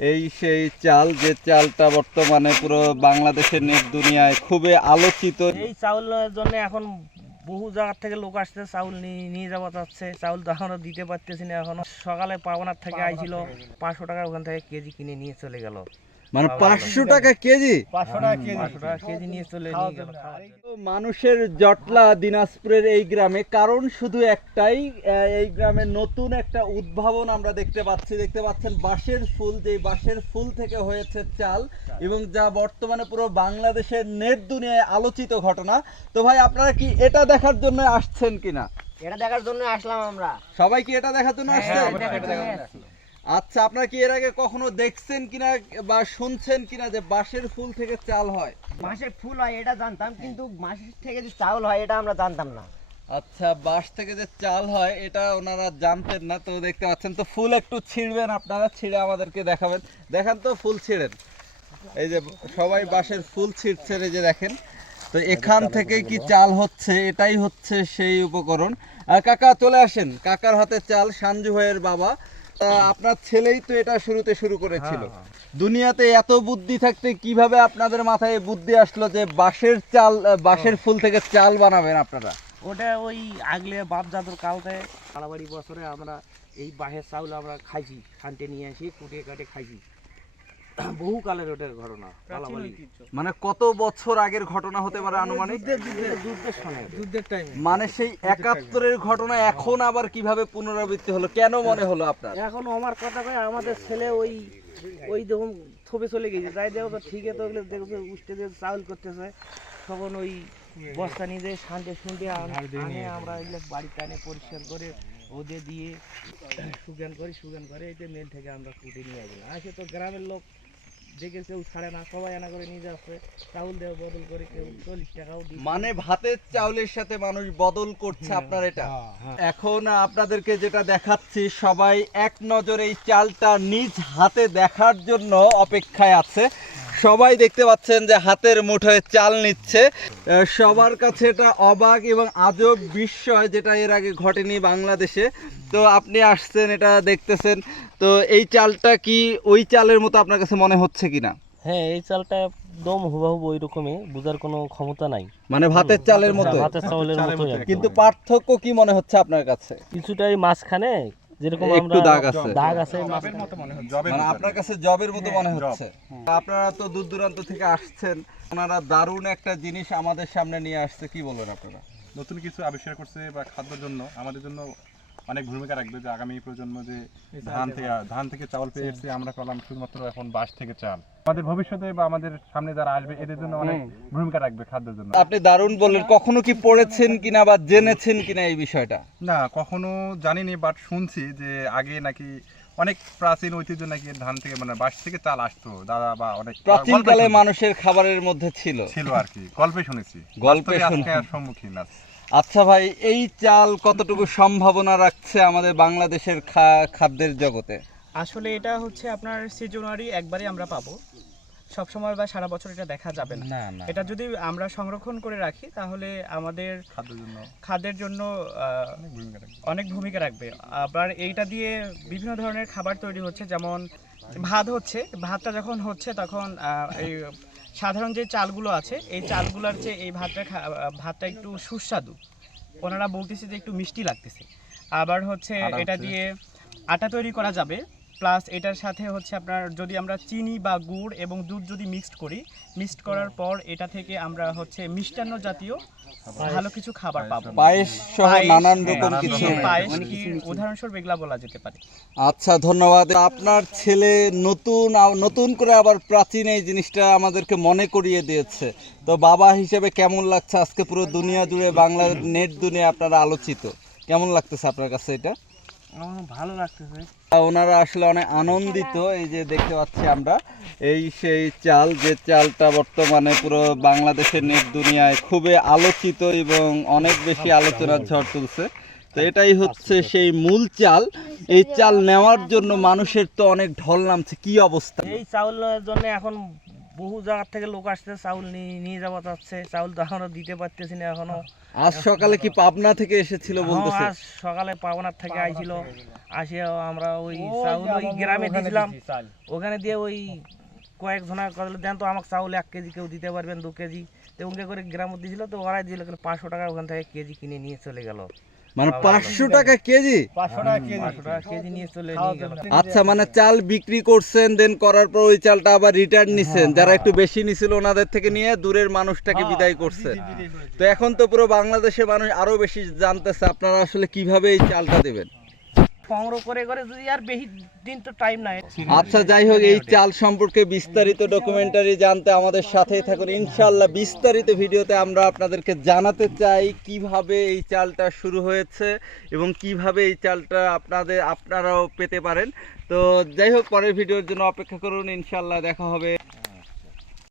এই সেই চাল, যে চালটা বর্তমানে পুরো বাংলাদেশের নেট দুনিয়ায় খুবই আলোচিত। এই চাউলের জন্য এখন বহু জায়গা থেকে লোক আসছে, চাউল নিয়ে যাওয়া যাচ্ছে। চাউল তো এখনো দিতে পারতেছি না। এখনো সকালে পাবনার থেকে আইছিল 500 টাকা ওখান থেকে কেজি কিনে নিয়ে চলে গেল। মানে 500 টাকা কেজি, 500 টাকা কেজি নিয়ে গেল। মানুষের জটলা দিনাজপুরের এই গ্রামে। কারণ শুধু একটাই, এই গ্রামে নতুন একটা উদ্ভাবন আমরা দেখতে পাচ্ছেন বাঁশের ফুল। যে বাঁশের ফুল থেকে হয়েছে চাল, এবং যা বর্তমানে পুরো বাংলাদেশের নেট দুনিয়ায় আলোচিত ঘটনা। তো ভাই, আপনারা কি এটা দেখার জন্য আসছেন কিনা? এটা দেখার জন্য আসলাম আমরা। সবাই কি এটা দেখার জন্য আসছেন? হ্যাঁ, আচ্ছা, আপনারা কি এর আগে কখনো দেখছেন কিনা বা শুনছেন কিনা যে বাঁশের ফুল থেকে চাল হয়? বাঁশের ফুল হয় এটা জানতাম, কিন্তু বাঁশের থেকে যে চাউল হয় এটা আমরা জানতাম না। আচ্ছা, বাঁশ থেকে যে চাল হয় এটা ওনারা জানতেন না। তো দেখতে পাচ্ছেন, তো ফুল একটু ছিঁড়বেন আপনারা, ছিঁড়ে আমাদেরকে দেখাবেন। দেখান তো, ফুল ছিঁড়েন। এই যে সবাই বাঁশের ফুল ছিঁড়ছেন, এই যে দেখেন। তো এখান থেকে কি চাল হচ্ছে, এটাই হচ্ছে সেই উপকরণ। কাকা চলে আসেন, কাকার হাতে চাল, সাঞ্জু ভাইয়ের বাবা। আপনার ছেলেই তো এটা শুরু করেছিল। দুনিয়াতে এত বুদ্ধি থাকতে কিভাবে আপনাদের মাথায় বুদ্ধি আসলো যে বাঁশের চাল, বাঁশের ফুল থেকে চাল বানাবেন আপনারা? ওটা ওই আগলে বাপ দাদুর কালতে কালাবাড়ি বছরে আমরা এই বাঁশের চাউল আমরা খাইছি, খানতে নিয়ে আসি, কুটে কাটে খাইছি। বহু কালের ওটার ঘটনা। কালাবাড়ি মানে কত বছর আগের ঘটনা হতে পারে আনুমানিক? যুদ্ধের টাইমে। মানে সেই 71-এর ঘটনা এখন আবার কিভাবে পুনরাবৃত্তি হলো, কেন মনে হলো আপনার? এখন আমার কথা কয়, আমাদের ছেলে ওই যখন থবে চলে গেছে, যাই দেখো তো ঠিক আছে, ওগুলো দেখো উঠতে দিয়ে চাউল করতেছে, তখন ওই বস্তা নিয়ে যায় শান্তি শুনতে আনে, আমরা এগুলো বাড়িতে আনে পরিষ্কার করে ওদের দিয়ে শুকান করে এই যে মেল থেকে আমরা কুটে নিয়ে আসি। আসে তো গ্রামের লোক দেখে কেউ ছাড়ে না, সবাই আনা করে নিয়ে যাচ্ছে। চাউল দেওয়া বদল করে কেউ 40 টাকাও দিচ্ছে। মানে ভাতের চাউলের সাথে মানুষ বদল করছে আপনার এটা। এখন আপনাদেরকে যেটা দেখাচ্ছি, সবাই এক নজরে এই চালটা নিজ হাতে দেখার জন্য অপেক্ষায় আছে। সবাই দেখতে পাচ্ছেন যে হাতের মুঠোয় চাল নিচ্ছে। সবার কাছে এটা অবাক এবং আজব বিস্ময়, যেটা এর আগে ঘটেনি বাংলাদেশে। তো আপনি আসছেন, এটা দেখতেছেন। তো এই চালটা কি ওই চালের মতো আপনার কাছে মনে হচ্ছে কিনা? হ্যাঁ, এই চালটা একদম হুবহু ওই রকমই, বোঝার কোনো ক্ষমতা নাই। মানে ভাতের চালের মতো, ভাতের চাউলের মতো। কিন্তু পার্থক্য কি মনে হচ্ছে আপনার কাছে? কিছুটাই মাঝখানে যেরকম একটু দাগ আছে, মানে আপনার কাছে জবের মতো মনে হচ্ছে। আপনারা তো দূর দূরান্ত থেকে আসছেন, ওনারা দারুণ একটা জিনিস আমাদের সামনে নিয়ে আসছে, কি বলবেন আপনারা? নতুন কিছু আবিষ্কার করছে বা খাদ্যের জন্য আমাদের জন্য অনেক ভূমিকা রাখবে। যে আগামী প্রজন্ম যে ধান থেকে চাউল পেয়ে এসেছে, আমরা পেলাম শুধুমাত্র এখন বাঁশ থেকে চাল। আমাদের ভবিষ্যতে বা আমাদের সামনে যারা আসবে এদের জন্য অনেক ভূমিকা রাখবে খাদ্যের জন্য। আপনি দারুণ বললেন। কখনো কি পড়েছেন কিনা বা জেনেছেন কিনা এই বিষয়টা? না, কখনো জানিনি, বাট শুনছি যে আগে নাকি অনেক প্রাচীন ঐতিহ্য নাকি ধান থেকে মানে বাঁশ থেকে চাল আসতো, দাদা বা অনেক প্রাচীনকালে মানুষের খাবারের মধ্যে ছিল আর কি, গল্পে শুনেছি, সম্মুখীন আছে। আচ্ছা ভাই, এই চাল কতটুকু সম্ভাবনা রাখছে আমাদের বাংলাদেশের খাদ্যের জগতে? আসলে এটা হচ্ছে আপনার সিজনারি একবারে আমরা পাবো, সব সময় বা সারা বছর এটা দেখা যাবে না। এটা যদি আমরা সংরক্ষণ করে রাখি তাহলে আমাদের খাদ্যের জন্য অনেক ভূমিকা রাখবে। আবার এইটা দিয়ে বিভিন্ন ধরনের খাবার তৈরি হচ্ছে, যেমন ভাত হচ্ছে, ভাতটা যখন হচ্ছে তখন এই সাধারণ যে চালগুলো আছে এই চালগুলোর চেয়ে এই ভাতটা একটু সুস্বাদু, ওনারা বলতেছে যে একটু মিষ্টি লাগতেছে। আবার হচ্ছে এটা দিয়ে আটা তৈরি করা যাবে, প্লাস এটার সাথে হচ্ছে আপনার যদি আমরা চিনি বা গুড় এবং দুধ যদি মিক্সড করার পর এটা থেকে আমরা হচ্ছে মিষ্টান্ন জাতীয় ভালো কিছু খাবার পাবো, পায়েস সহ নানান রকম কিছু। পায়েস কি উদাহরণস্বরূপ এগুলা বলা যেতে পারে। আচ্ছা, ধন্যবাদ। আপনার ছেলে নতুন করে আবার প্রাচীন এই জিনিসটা আমাদেরকে মনে করিয়ে দিয়েছে। তো বাবা হিসেবে কেমন লাগছে? আজকে পুরো দুনিয়া জুড়ে, বাংলার নেট দুনিয়া আপনারা আলোচিত। কেমন লাগতেছে আপনার কাছে এটা? ভালো লাগতেছে। ওনারা আসলে অনেক আনন্দিত। এই যে দেখতে পাচ্ছি আমরা, এই সেই চাল, যে চালটা বর্তমানে পুরো বাংলাদেশের নেট দুনিয়ায় খুবই আলোচিত এবং অনেক বেশি আলোচনার ঝড় তুলছে। তো এটাই হচ্ছে সেই মূল চাল। এই চাল নেওয়ার জন্য মানুষের তো অনেক ঢল নামছে, কি অবস্থা? এই চাউলের জন্য এখন বহু জায়গা থেকে লোক আসছে, চাউল নিয়ে যাওয়া যাচ্ছে। চাউল তো এখনো দিতে পারতেছি না। এখনো আজ সকালে কি পাবনা থেকে এসেছিল বলতেছে? আজ সকালে পাবনার থেকে আইছিল, আসিয়া আমরা ওই চাউল ওই গ্রামে দিয়েছিলাম, ওখানে দিয়ে ওই কয়েকজনের কথা দেন তো আমাকে চাউল 1 কেজি কেউ দিতে পারবেন 2 কেজি, তো ওকে করে গ্রামে দিয়েছিল, তো ওরাই দিল 500 টাকা ওখান থেকে কেজি কিনে নিয়ে চলে গেল। মানে 500 টাকা কেজি? 500 টাকা কেজি নিয়ে গেল। আচ্ছা, মানে চাল বিক্রি করছেন, দেন করার পর ওই চালটা আবার রিটার্ন নিছেন, যারা একটু বেশি নিছিল ওনাদের থেকে নিয়ে দূরের মানুষটাকে বিদায় করছেন। তো এখন তো পুরো বাংলাদেশে মানুষ আরো বেশি জানতেছে আপনারা আসলে কিভাবে এই চালটা দেবেন। সংগ্রহ করে করে যদি আর বেশি দিন তো টাইম নাই। আচ্ছা, যাই হোক, এই চাল সম্পর্কে বিস্তারিত ডকুমেন্টারি জানতে আমাদের সাথেই থাকুন। ইনশাআল্লাহ বিস্তারিত ভিডিওতে আমরা আপনাদেরকে জানাতে চাই কিভাবে এই চালটা শুরু হয়েছে এবং কিভাবে এই চালটা আপনারাও পেতে পারেন। তো যাই হোক, পরের ভিডিওর জন্য অপেক্ষা করুন, ইনশাআল্লাহ দেখা হবে।